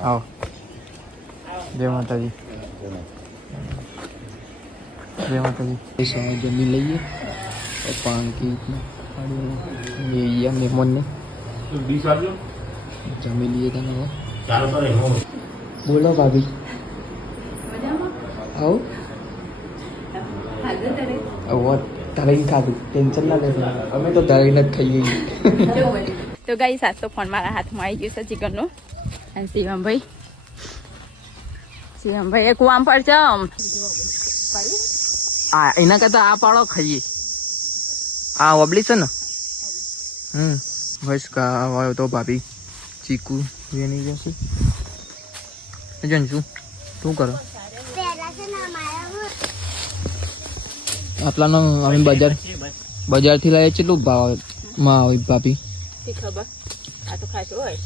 आओ जय माता जी जय माता जी। ऐसा जमी लीजिए और पान की ये मेहमान ने जमी लिए था ना। बोलो भाभी आओ तरी खाधु टेंशन ना ले अमे तो तरी न खाइए। तो गाइस आज तो फोन मारा हाथ में आई गयो છે ચિકન નો અને શિવમભાઈ એક કુવામ પર છે આ એના કરતા આ પાડો ખાઈએ આ ઓબલી છે ને બસ કા આવ્યો તો ભાભી ચીકુ વેની જશે જન શું કરો આટલાનો અમે બજારથી લાવીએ કેટલું ભાવ માં આવે ભાભી ખબર આ તો ખાશો હોય